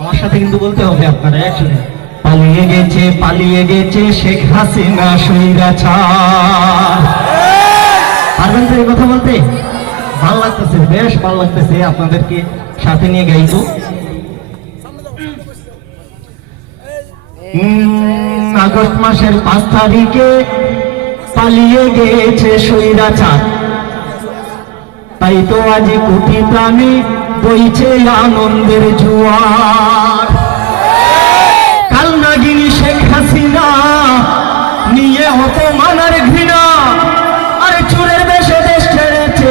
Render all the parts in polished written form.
আমার সাথে কিন্তু বলতে হবে আপনারা একসাথে। পালিয়ে গেছে শেখ হাসিনা স্বৈরাচার। পারবেন তো এই কথা বলতে? ভালো লাগতেছে, বেশ ভালো লাগতেছে আপনাদেরকে সাথে নিয়ে গাইবো। আগস্ট মাসের 5 তারিখে পালিয়ে গেছে স্বৈরাচার, তাই তো আজ কোটি প্রাণে বইছে আনন্দের জোয়ার। কাল নাগিনী শেখ হাসিনা নিয়ে অপমানের ঘৃণা, আরে চোরের বেশে দেশ ছেড়েছে,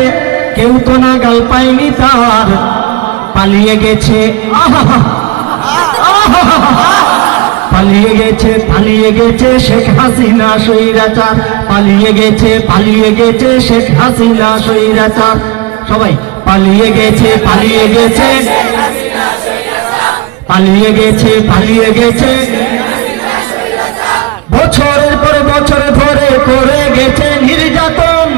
কেউ তো নাগাল পায়নি তার। পালিয়ে গেছে পালিয়ে গেছে শেখ হাসিনা স্বৈরাচার। পালিয়ে গেছে শেখ হাসিনা স্বৈরাচার। সবাই পালিয়ে গেছে বছরের পর বছর ধরে করে গেছে নির্যাতন,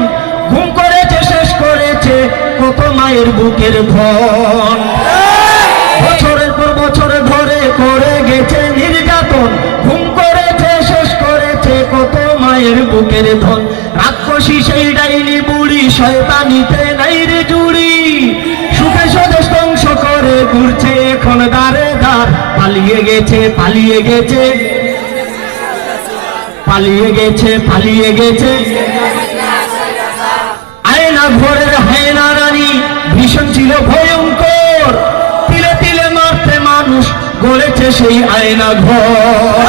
ঘুম করেছে শেষ করেছে কত মায়ের বুকের ধন। বছরের পর বছর ধরে করে গেছে নির্যাতন, ঘুম করেছে শেষ করেছে কত মায়ের বুকের ধন। রাক্ষসী সেই ডাইনি বুড়ি শয়তানিতে নাই রে জুড়ি, সুখে স্বদেশ ধ্বংস করে ঘুরছে এখন দাঁড়ে দাঁড়। পালিয়ে গেছে আয়না ঘরের হায়না রানী ভীষণ ছিল ভয়ঙ্কর, তিলে তিলে মারতে মানুষ গড়েছে সেই আয়না ঘর।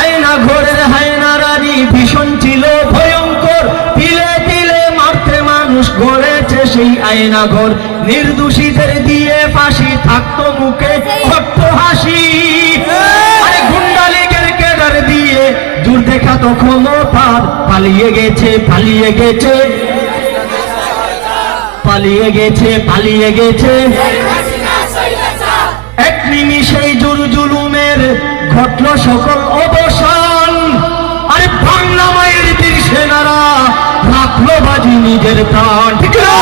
আয়না ঘরের হায়না রানী ভীষণ ছিল ভয়ঙ্কর, তিলে তিলে মারতে মানুষ গড়েছে সেই আয়না ঘর। নির্দোষীদের দিয়ে ফাঁসি থাকতো মুখে ছোট্ট হাসি, আরে গুন্ডা লীগের ক্যাডার দিয়ে দূর দেখা তো ক্ষমতার। পালিয়ে গেছে এক নিমিষেই জুলুমের ঘটল সকল অবসান। আরে বাংলা মায়ের বীর সেনারা রাখলো বাজি নিজের প্রাণ। ঠিক না?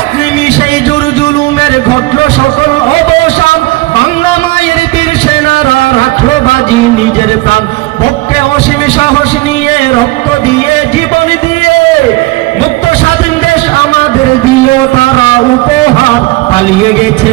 এক নিমিষেই জুলুমের ঘটল সকল অবসান, বাংলা মায়ের বীর সেনারা রাখলো বাজি নিজের প্রাণ। পক্ষে অসীম সাহস নিয়ে রক্ত দিয়ে জীবন দিয়ে মুক্ত স্বাধীন দেশ আমাদের দিল তারা উপহার। পালিয়ে গেছে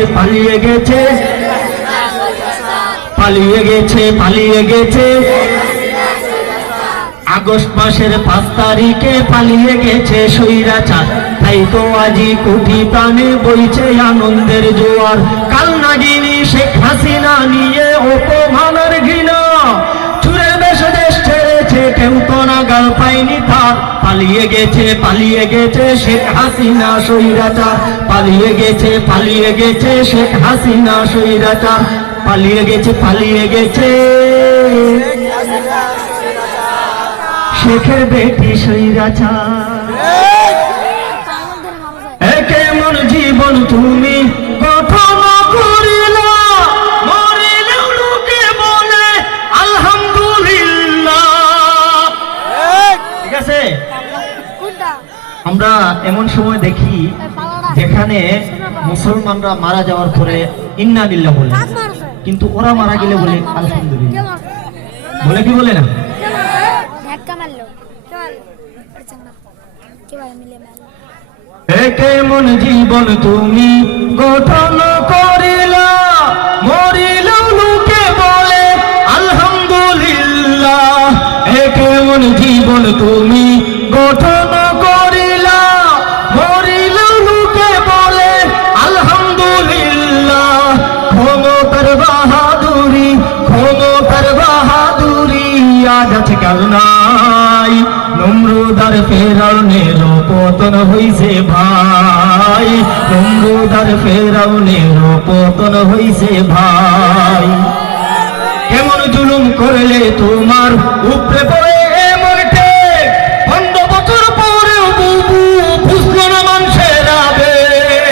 আগস্ট মাসের 5 তারিখে পালিয়ে গেছে স্বৈরাচার, তাই তো আজি কোটি প্রাণে বইছে আনন্দের জোয়ার। কাল নাগিনী শেখ হাসিনা নিয়ে অপমানের ঘৃণা, চুরের বেশে দেশ ছেড়েছে কেউ তো নাগাল পায়নি তার। পালিয়ে গেছে শেখ হাসিনা স্বৈরাচার। পালিয়ে গেছে শেখ হাসিনা স্বৈরাচার। পালিয়ে গেছে শেখের বেটি স্বৈরাচার। কেমন জীবন তুমি গঠন করিলা, মরিলেও লোকে বলে আলহামদুলিল্লাহ। ঠিক আছে? আমরা এমন সময় দেখি যেখানে মুসলমানরা মারা যাওয়ার পরে ইন্না লিল্লাহ বলে, কিন্তু ওরা মারা গেলে বলে আলহামদুলিল্লাহ। বলে কি বলে না? কেমন জীবন তুমি গঠন করিলা, মরিলেও লোকে বলে আলহামদুলিল্লাহ। কেমন জীবন তুমি গঠন করিলা, মরিলেও লোকে বলে আলহামদুলিল্লাহ। ক্ষমতার বাহাদুরি আজ আছে কাল নাই, নমরুদার ফেরাউনের পতন হইছে ভাই, নমরুদার ফেরাউনের পতন হইছে ভাই। কেমন জুলুম করলে তোমার উপরে পড়ে এমন ঠেক, 15 বছর পরেও বুবু বুঝলো না মানুষের আবেগ।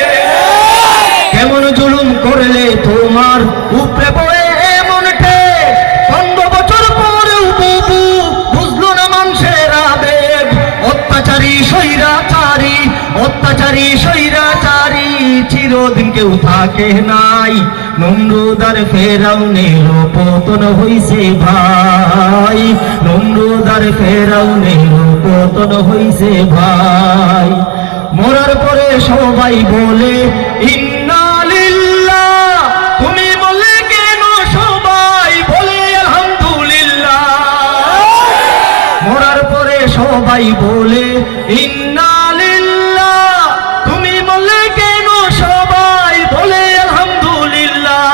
কেমন জুলুম করলে তোমার উপরে পড়ে এমন ঠেক, 15 বছর পরেও বুবু বুঝলো না মানুষের আবেগ। অত্যাচারী স্বৈরাচারী চিরদিন কেউ থাকে নাই, নমরুদ আর ফেরাউনের পতন হইছে ভাই, নমরুদ আর ফেরাউনের পতন হইছে ভাই। মরার পরে সবাই বলে ইন্না লিল্লাহ, তুমি বলে কেন সবাই বলে আলহামদুলিল্লাহ। মরার পরে সবাই বলে ইন্না লিল্লাহ, তুমি বলে কেন সবাই বলে আলহামদুলিল্লাহ।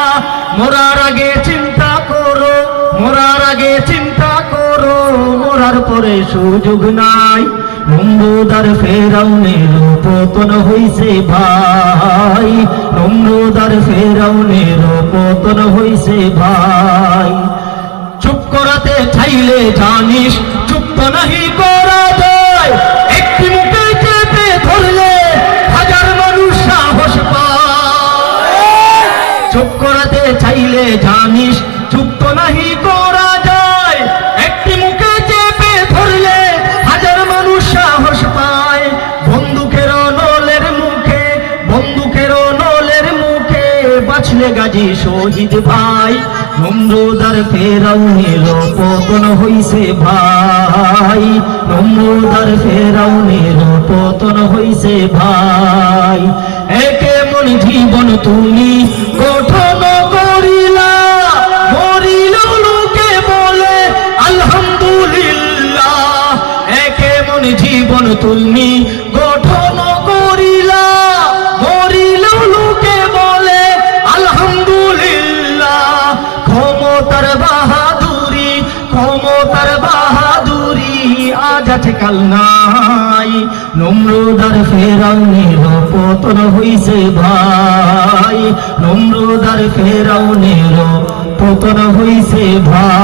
মরার আগে চিন্তা করো, মরার আগে চিন্তা করো, মরার পরে সুযোগ নাই। নমরুদ আর ফেরাউনের পতন হইছে ভাই, নমরুদ আর ফেরাউনের পতন হইছে ভাই। চুপ করাতে চাইলে জানিস চুপ তো নাহি করা যায়, একটি মুখে চেপে ধরলে হাজার মানুষ সাহস পায়। চুপ করাতে চাইলে জানিস চুপ তো নাহি করা যায়, একটি মুখে চেপে ধরলে হাজার মানুষ সাহস পায়। বন্দুকের নলের মুখে, বন্দুকের নলের মুখে বাঁচলে গাজী শহীদ ভাই। নমরুদ আর ফেরাউনের পতন হইছে ভাই, নমরুদ আর ফেরাউনের পতন হইছে ভাই। কেমন জীবন তুমি গঠন করিলা, মরিল লোকে বলে আলহামদুলিল্লাহ। কেমন জীবন তুমি গঠন করিলা, মরিল লোকে বলে আলহামদুলিল্লাহ। ক্ষমতার বাহাদুরি, ক্ষমতার বাহাদুরি আজ আছে কাল নাই। নমরুদ আর ফেরাউনের পতন হইছে ভাই, নমরুদ আর ফেরাউনের পতন হইছে ভাই।